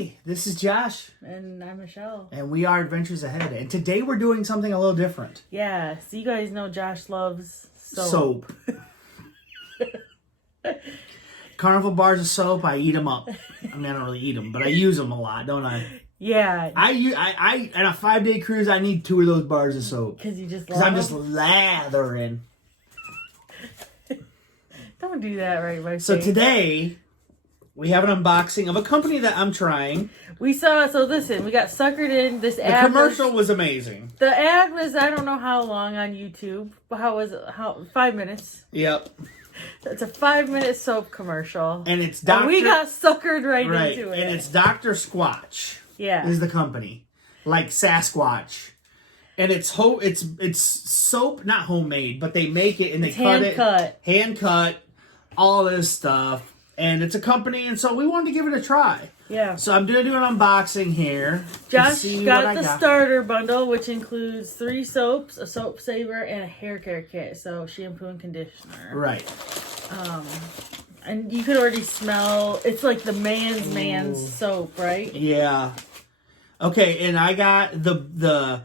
Hey, this is Josh. And I'm Michelle. And we are Adventures Ahead. And today we're doing something a little different. Yeah, so you guys know Josh loves soap. Carnival bars of soap, I eat them up. I mean, I don't really eat them, but I use them a lot, don't I? Yeah. I on a 5-day cruise, I need 2 of those bars of soap. Because you just I'm just lathering. Don't do that right by So today, we have an unboxing of a company that I'm trying. We listen, we got suckered in this ad. The commercial was amazing. The ad was, I don't know how long on YouTube. How was it? 5 minutes. Yep. It's a 5-minute soap commercial. And it's And we got suckered right into it. And it's Dr. Squatch. Yeah. Is the company. Like Sasquatch. And it's soap, not homemade, but they make it and they cut it. Hand cut. All this stuff. And it's a company, and so we wanted to give it a try. Yeah. So I'm going to do an unboxing here. Josh got the starter bundle, which includes 3 soaps, a soap saver, and a hair care kit. So shampoo and conditioner. Right. And you could already smell, it's like the man's soap, right? Yeah. Okay, and I got the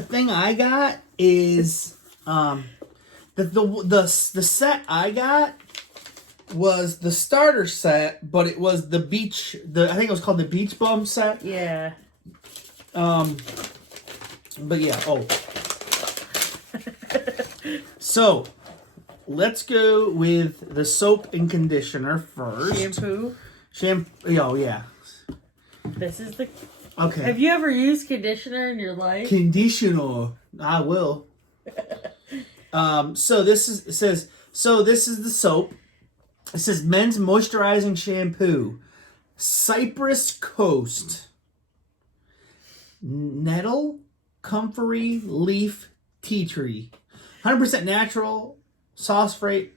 thing I got is the set I got was the starter set, but it was I think it was called the Beach Bum set. Yeah. But yeah, So, let's go with the soap and conditioner first. Shampoo. Oh, yeah. This is the... Okay. Have you ever used conditioner in your life? Conditioner. I will. This is the soap. It says men's moisturizing shampoo. Cypress Coast. Nettle Comfrey Leaf Tea Tree. 100% natural, sauce free,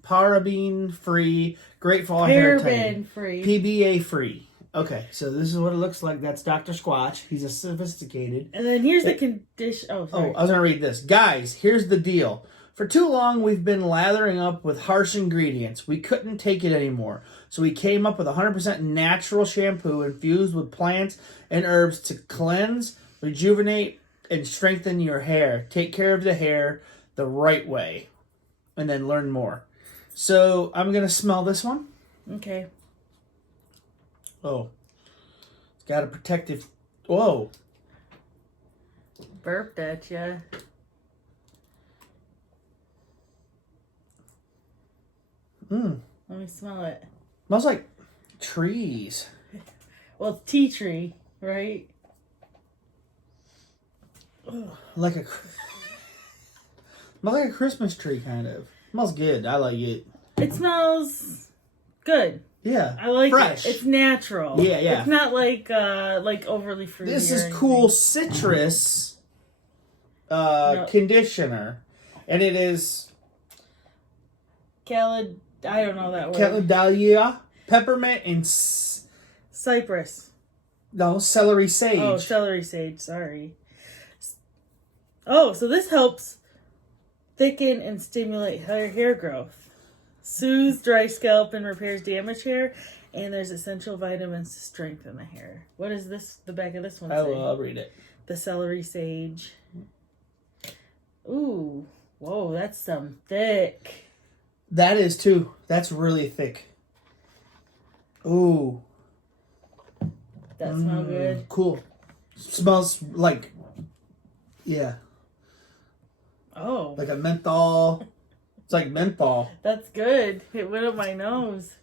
paraben free, great for all hair type. free. PBA free. Okay, so this is what it looks like. That's Dr. Squatch. He's a sophisticated. And then here's the condition. Oh, sorry. I was going to read this. Guys, here's the deal. For too long, we've been lathering up with harsh ingredients. We couldn't take it anymore. So we came up with 100% natural shampoo infused with plants and herbs to cleanse, rejuvenate, and strengthen your hair. Take care of the hair the right way. And then learn more. So I'm going to smell this one. Okay. Oh. It's got a protective... Whoa. Burped at ya. Let me smell it. Smells like trees. Well, it's tea tree, right? Like a Christmas tree, kind of. Smells good. I like it. It smells good. Yeah, I like fresh. It. It's natural. Yeah. It's not like overly fruity. This is cool citrus conditioner, and it is I don't know that word. Caledonia, peppermint, and cypress. No, celery sage. Oh, celery sage. Sorry. Oh, so this helps thicken and stimulate hair growth, soothes dry scalp and repairs damaged hair, and there's essential vitamins to strengthen the hair. What is this? The back of this one say? I'll read it. The celery sage. Ooh, whoa, that's some thick. That is too. That's really thick. Ooh. That smells good. Cool. Smells like, yeah. Oh. Like a menthol. It's like menthol. That's good. It went up my nose.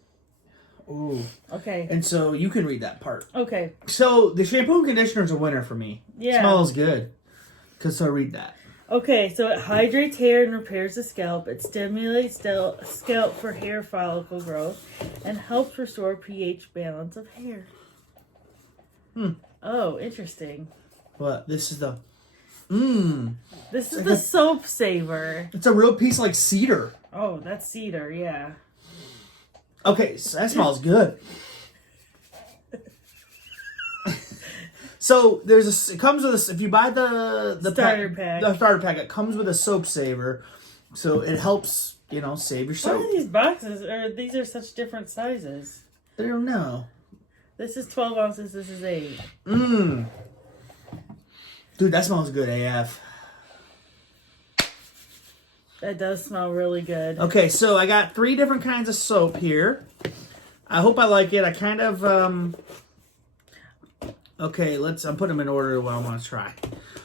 Ooh. Okay. And so you can read that part. Okay. So the shampoo and conditioner is a winner for me. Yeah. It smells good. So read that. Okay, so it hydrates hair and repairs the scalp. It stimulates scalp for hair follicle growth and helps restore pH balance of hair. Oh, interesting. What? This is the... This is the soap saver. It's a real piece like cedar. Oh, that's cedar, yeah. Okay, so that smells good. So it comes with if you buy the starter pack. The starter pack, it comes with a soap saver, so it helps save your soap. What are these boxes? These are such different sizes. I don't know. This is 12 ounces. This is 8. Mmm. Dude, that smells good AF. That does smell really good. Okay, so I got 3 different kinds of soap here. I hope I like it. I kind of, okay, I'm putting them in order of what I want to try.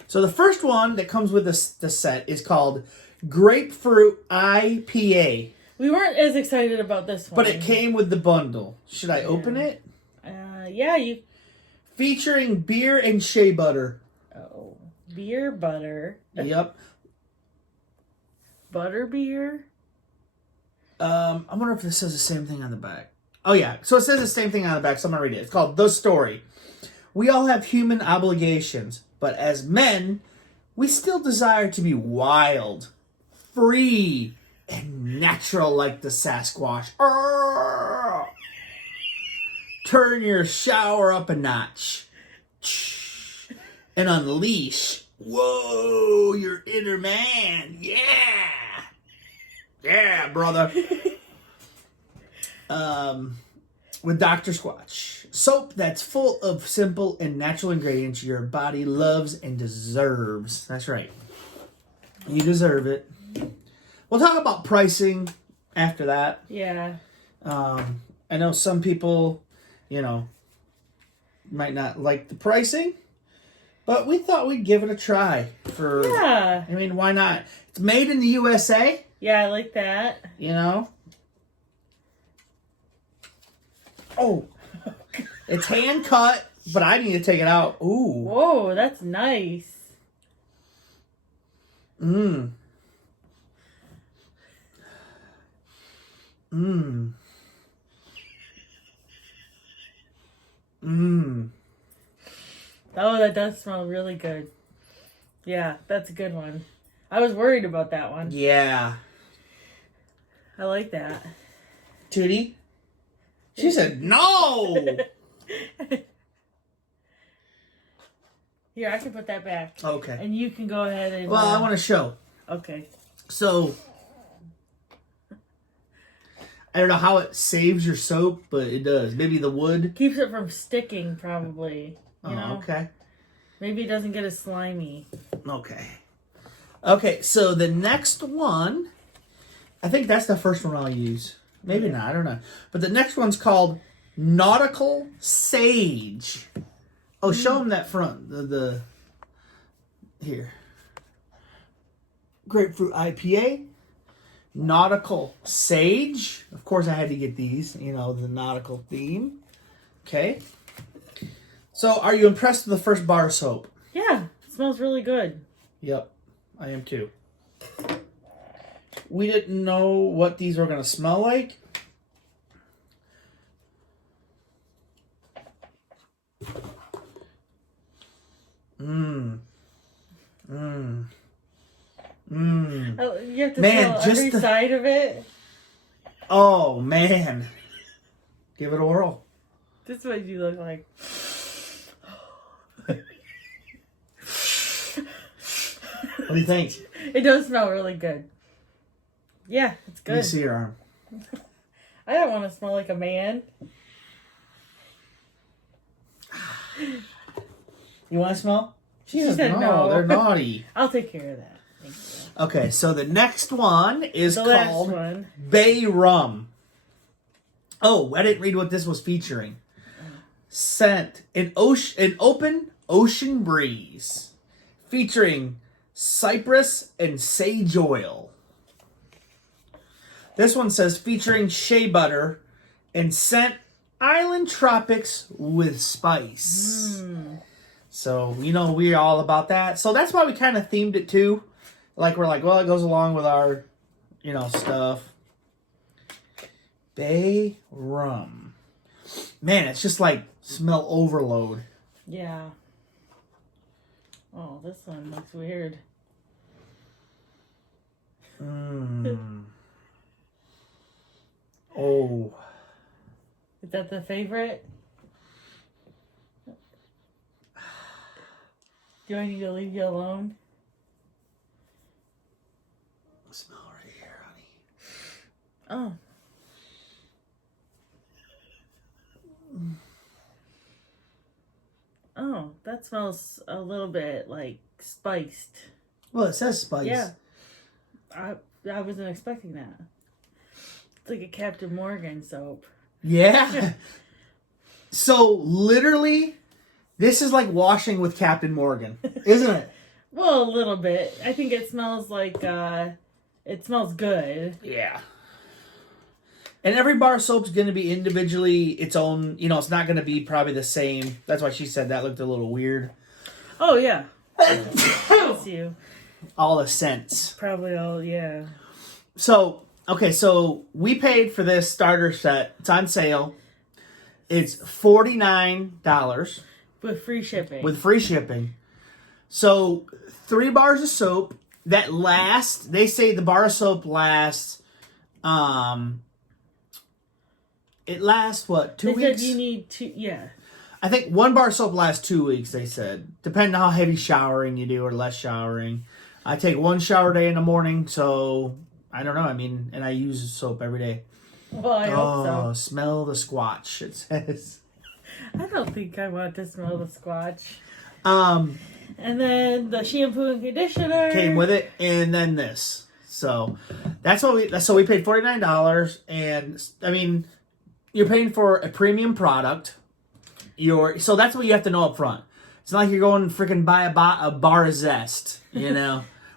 So the first one that comes with the set is called Grapefruit IPA. We weren't as excited about this one. But it came with the bundle. Should I open it? Yeah, you... Featuring beer and shea butter. Oh, beer butter. Yep. Butter beer? I wonder if this says the same thing on the back. Oh, yeah. So it says the same thing on the back, so I'm going to read it. It's called The Story. We all have human obligations, but as men, we still desire to be wild, free, and natural like the Sasquatch. Arrgh! Turn your shower up a notch and unleash, whoa, your inner man. Yeah. Yeah, brother. With Dr. Squatch. Soap that's full of simple and natural ingredients your body loves and deserves. That's right. You deserve it. We'll talk about pricing after that. Yeah. I know some people, might not like the pricing, but we thought we'd give it a try. Yeah. I mean, why not? It's made in the USA. Yeah, I like that. Oh, it's hand cut, but I need to take it out. Ooh. Whoa, that's nice. Mmm. Mmm. Mmm. Oh, that does smell really good. Yeah, that's a good one. I was worried about that one. Yeah. I like that. Tootie? She said no! Here, I can put that back. Okay. And you can go ahead and... Well, I want to show. Okay. So, I don't know how it saves your soap, but it does. Maybe the wood. Keeps it from sticking, probably. You know? Okay. Maybe it doesn't get as slimy. Okay. Okay, so the next one, I think that's the first one I'll use. Maybe not, I don't know. But the next one's called Nautical Sage. Oh, show them that front. The here. Grapefruit IPA. Nautical Sage. Of course, I had to get these. The nautical theme. Okay. So, are you impressed with the first bar of soap? Yeah, it smells really good. Yep, I am too. We didn't know what these were going to smell like. Mmm. Mmm. Mmm. Oh, you have to Man, smell every side of it. Oh, man. Give it oral. This is what you look like. What do you think? It does smell really good. Yeah, it's good. Let me see your arm. I don't want to smell like a man. You want to smell? She said no. They're naughty. I'll take care of that. Thank you. Okay, so the next one is The called last one. Bay Rum. Oh, I didn't read what this was featuring. Scent, an open ocean breeze. Featuring cypress and sage oil. This one says featuring shea butter and scent island tropics with spice. So, we're all about that. So that's why we kind of themed it too. We're like, well, it goes along with our, stuff. Bay Rum. Man, it's just like smell overload. Yeah. Oh, this one looks weird. Oh. Is that the favorite? Do I need to leave you alone? Smell right here, honey. Oh. Oh, that smells a little bit like spiced. Well, it says spice. Yeah. I wasn't expecting that. It's like a Captain Morgan soap. Yeah. So, literally, this is like washing with Captain Morgan, isn't it? Well, a little bit. I think it smells like, it smells good. Yeah. And every bar soap's going to be individually its own, it's not going to be probably the same. That's why she said that looked a little weird. Oh, yeah. Bless you. All the scents. Probably all, yeah. So, okay, so we paid for this starter set. It's on sale. It's $49 With free shipping. with free shipping. So 3 bars of soap that last. They say the bar of soap lasts. It lasts what, 2 they weeks? said you need to, yeah. I think 1 bar of soap lasts 2 weeks. They said, depending on how heavy showering you do or less showering. I take 1 shower day in the morning, so I don't know. I mean, and I use soap every day. Well, I hope so. Smell the Squatch, it says. I don't think I want to smell the Squatch. And then the shampoo and conditioner came with it, and then this. So that's what we paid $49, and I mean, you're paying for a premium product. So that's what you have to know up front. It's not like you're going to freaking buy a bar of Zest,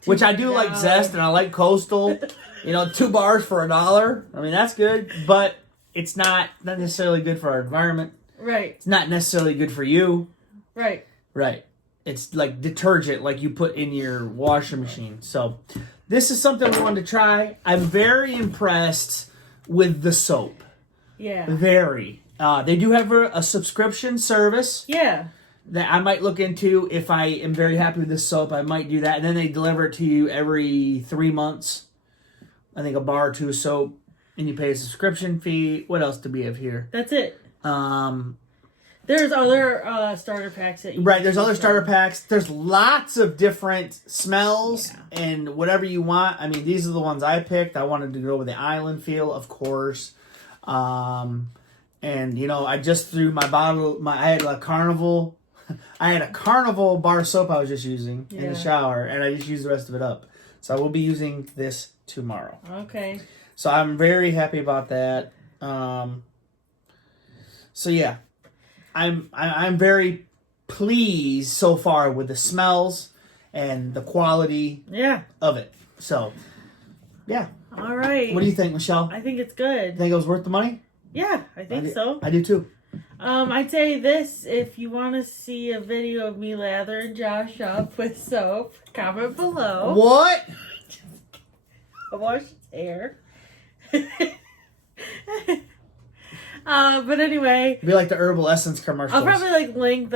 which I do like Zest and I like Coastal. 2 bars for $1. I mean, that's good, but it's not necessarily good for our environment. Right. It's not necessarily good for you. Right. Right. It's like detergent, like you put in your washing machine. So this is something we wanted to try. I'm very impressed with the soap. Yeah. Very. They do have a subscription service. Yeah. That I might look into. If I am very happy with this soap, I might do that. And then they deliver it to you every 3 months. I think a bar or 2 of soap. And you pay a subscription fee. What else do we have here? That's it. There's other starter packs that you Right, there's other starter packs. There's lots of different smells and whatever you want. I mean, these are the ones I picked. I wanted to go with the island feel, of course. And, I just threw my bottle, I had a Carnival bar soap I was just using in the shower, and I just used the rest of it up. So I will be using this tomorrow. Okay. So I'm very happy about that. So yeah, I'm very pleased so far with the smells and the quality of it. So yeah. All right. What do you think, Michelle? I think it's good. Think it was worth the money? Yeah, I think so. I do too. I'd say this, if you want to see a video of me lathering Josh up with soap, comment below. What? I wash his hair. But anyway. Be like the Herbal Essence commercials. I'll probably link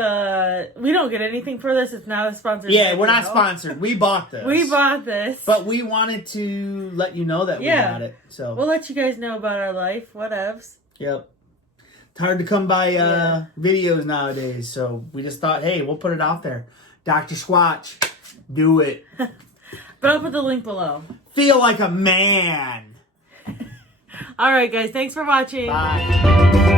we don't get anything for this. It's not a sponsored video. We're not sponsored. We bought this. We bought this. But we wanted to let you know that we got it. So we'll let you guys know about our life. Whatevs. Yep. It's hard to come by videos nowadays. So we just thought, hey, we'll put it out there. Dr. Squatch, do it. But I'll put the link below. Feel like a man. All right, guys. Thanks for watching. Bye.